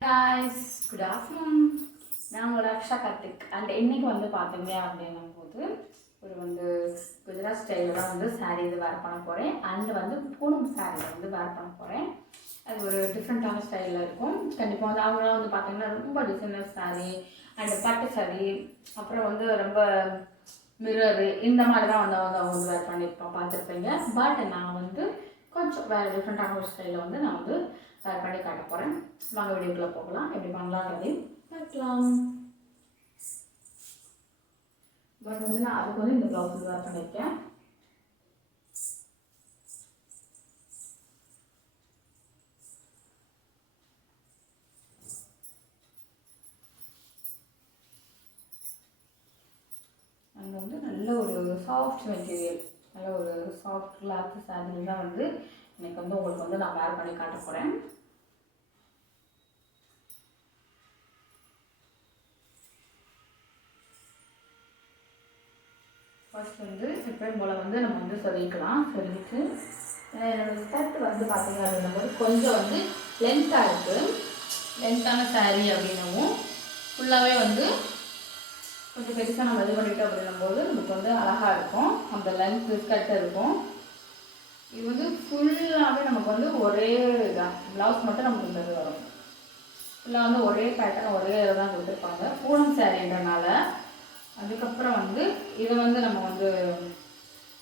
guys, good afternoon. நான் உங்களோட Aqsa Karthik and இன்னைக்கு வந்து பார்த்தீங்க அப்படின்னும் போது ஒரு வந்து குஜராத் ஸ்டைலில் தான் வந்து சாரீ இது வேர் பண்ண போகிறேன் அண்ட் வந்து பூனம் சாரியில் வந்து வேர் பண்ண போகிறேன். அது ஒரு டிஃப்ரெண்ட்டான ஸ்டைலில் இருக்கும். கண்டிப்பாக வந்து அவங்களாம் வந்து பார்த்தீங்கன்னா ரொம்ப டிசைனர் சாரீ அண்ட் பட்டு சாரீ அப்புறம் வந்து ரொம்ப மிரரு இந்த மாதிரி தான் வந்து அவங்க வந்து வேர் பண்ணியிருப்போம் பார்த்துருப்பீங்க. பட் நான் வந்து கொஞ்சம் வேறு டிஃப்ரெண்ட்டான ஒரு ஸ்டைலில் வந்து நான் வந்து வேர் பண்ணி காட்ட போகிறேன். வாங்க வீடியோக்குள்ளே போகலாம். எப்படி பண்ணலான்றதையும் பார்க்கலாம். பட் வந்து நான் அதுக்கு வந்து இந்த ப்ளவுஸ் வேர் பண்ணியிருக்கேன். அங்கே வந்து நல்ல ஒரு சாஃப்ட் மெட்டீரியல், நல்ல ஒரு சாஃப்ட் கிளாத் சாரீ தான் வந்து இன்னைக்கு வந்து உங்களுக்கு வந்து நான் வேர் பண்ணி காட்ட போகிறேன். ஃபர்ஸ்ட் வந்து எப்பயும் போல் வந்து நம்ம வந்து சொல்லிக்கலாம். சொல்லிட்டு என்னோடய ஸ்கர்ட் வந்து பார்த்தீங்க அப்படின்னும் போது கொஞ்சம் வந்து லென்த்தாக இருக்குது. லென்த்தான சாரீ அப்படின்னவும் ஃபுல்லாகவே வந்து கொஞ்சம் பெருசாக நம்ம இது பண்ணிட்டோம் அப்படின்னும் போது நமக்கு வந்து அழகாக இருக்கும். அந்த லென்த் ஸ்கர்ட் இருக்கும். இது வந்து ஃபுல்லாகவே நமக்கு வந்து ஒரே இதான் ப்ளவுஸ் மட்டும் நமக்கு இந்த இது வரும். ஃபுல்லாக வந்து ஒரே பேட்டர்ன் ஒரே இதை தான் கொடுத்துருப்பாங்க பூனம் சாரீன்றனால. அதுக்கப்புறம் வந்து இதை வந்து நம்ம வந்து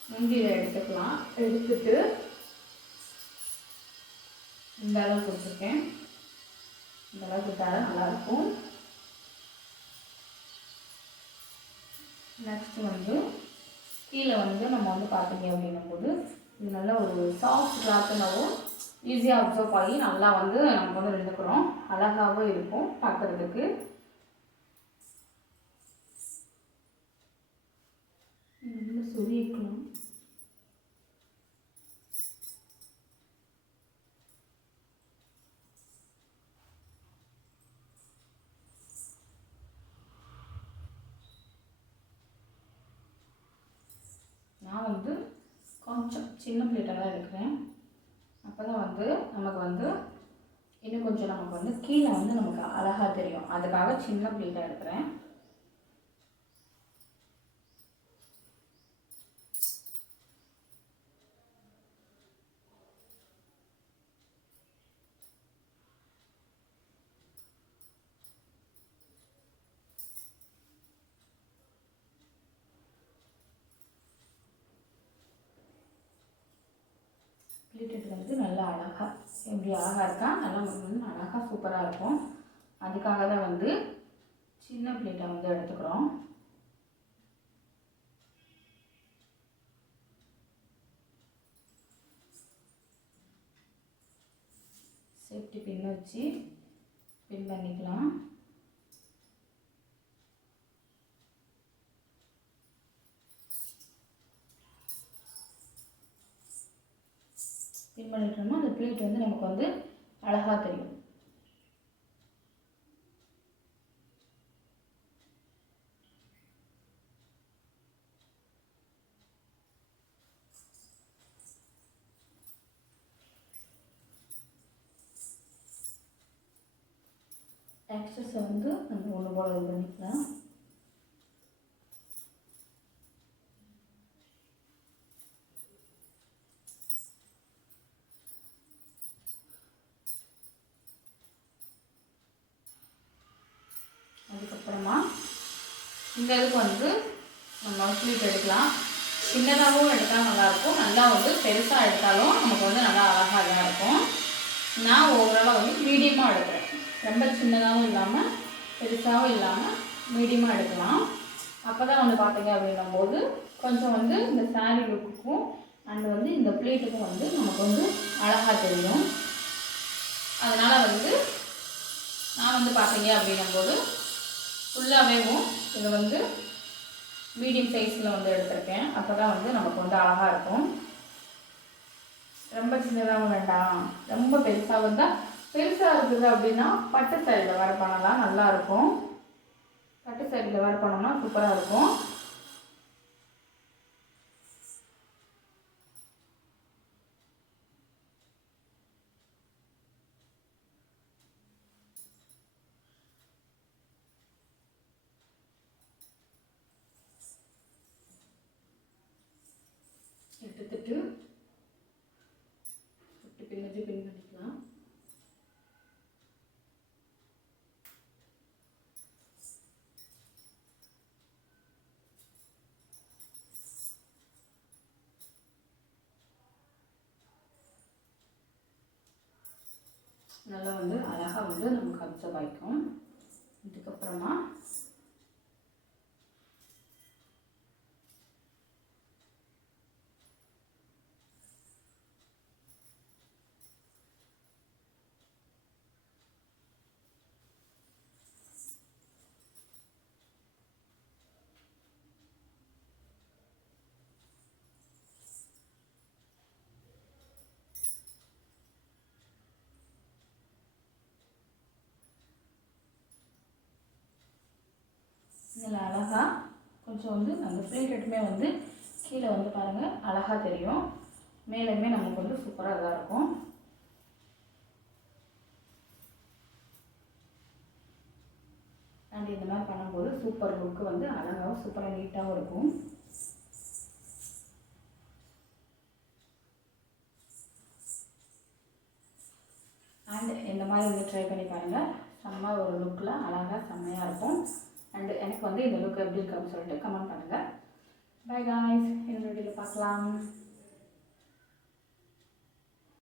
முந்தியில் எடுத்துக்கலாம். எடுத்துட்டு இந்த அளவு கொடுத்துருக்கேன். இந்த அளவு கொடுத்தாலும் நல்லாயிருக்கும். நெக்ஸ்ட் வந்து கீழே வந்து நம்ம வந்து பார்த்தீங்க அப்படின்னும் போது இது நல்லா ஒரு சாஃப்ட் கிளாத்துனாவும் ஈஸியாக அப்சர்வ் ஆகி நல்லா வந்து நமக்கு வந்து இருந்துக்கிறோம். அழகாகவும் இருக்கும் பார்க்குறதுக்கு. நல்லா சொல்லியிருக்கலாம். நான் வந்து கொஞ்சம் சின்ன பிளேட்டாக தான் எடுக்கிறேன். அப்போ தான் வந்து நமக்கு வந்து இன்னும் கொஞ்சம் நமக்கு வந்து கீழே வந்து நமக்கு அழகாக தெரியும். அதுக்காக சின்ன பிளேட்டாக எடுக்கிறேன். பிளேட்டட் வந்து நல்லா அழகாக எப்படி அழகாக இருக்கா, நல்லா வந்து அழகாக சூப்பராக இருக்கும். அதுக்காக தான் வந்து சின்ன பிளேட்டை வந்து எடுத்துக்கிறோம். சேஃப்டி பின் வச்சு பின் பண்ணிக்கலாம். பின் பண்ணிட்டோம்னா அந்த பிளேட் வந்து நமக்கு வந்து அழகாக தெரியும். எக்ஸஸை வந்து நம்ம ஒன்று போல் இது பண்ணிக்கலாம். அதுக்கப்புறமா இந்த இதுக்கு வந்து நம்ம ஸ்லீட் எடுக்கலாம். சின்னதாகவும் எடுத்தால் நல்லாயிருக்கும், நல்லா வந்து பெருசாக எடுத்தாலும் நமக்கு வந்து நல்லா அழகாக தான் இருக்கும். நான் ஓவராலாக வந்து மீடியமாக எடுக்கிறேன். ரொம்ப சின்னதாகவும் இல்லாமல் பெருசாகவும் இல்லாமல் மீடியமாக எடுக்கலாம். அப்போ தான் வந்து பார்த்தீங்க அப்படின்னும் போது கொஞ்சம் வந்து இந்த சாரீ லுக்குக்கும் அண்ட் வந்து இந்த பிளேட்டுக்கும் வந்து நமக்கு வந்து அழகாக தெரியும். அதனால் வந்து நான் வந்து பார்த்தீங்க அப்படின்னும் போது ஃபுல்லாகவேவும் இதை வந்து மீடியம் சைஸில் வந்து எடுத்திருக்கேன். அப்போ தான் வந்து நமக்கு வந்து அழகாக இருக்கும். ரொம்ப சின்னதாகவும் வேண்டாம், ரொம்ப பெருசாக இருந்தால் பெருசாக இருக்குது அப்படின்னா பட்டு சாரியில் வேர் பண்ணலாம், நல்லாயிருக்கும். பட்டு சாரியில் வேர் பண்ணோம்னா சூப்பராக இருக்கும். நல்லா வந்து அழகாக வந்து நமக்கு அப்சர்வ் ஆகிக்கும். இதுக்கப்புறமா இதில் அழகாக கொஞ்சம் வந்து அந்த பிளேட்டுமே வந்து கீழே வந்து பாருங்கள் அழகாக தெரியும். மேலுமே நமக்கு வந்து சூப்பராக இதாக இருக்கும். அண்ட் இந்த மாதிரி பண்ணும்போது சூப்பர் லுக்கு வந்து அழகாகவும் சூப்பராக நீட்டாகவும் இருக்கும். அண்ட் இந்த மாதிரி வந்து ட்ரை பண்ணி பாருங்கள். செம்ம ஒரு லுக்கில் அழகாக செம்மையாக இருக்கும். அண்ட் எனக்கு வந்து இந்த லுக் எப்படி இருக்கு அப்படின்னு சொல்லிட்டு கமெண்ட் பண்ணுங்கள். பை காய்ஸ், இந்த வீடியோவில் பார்க்கலாம்.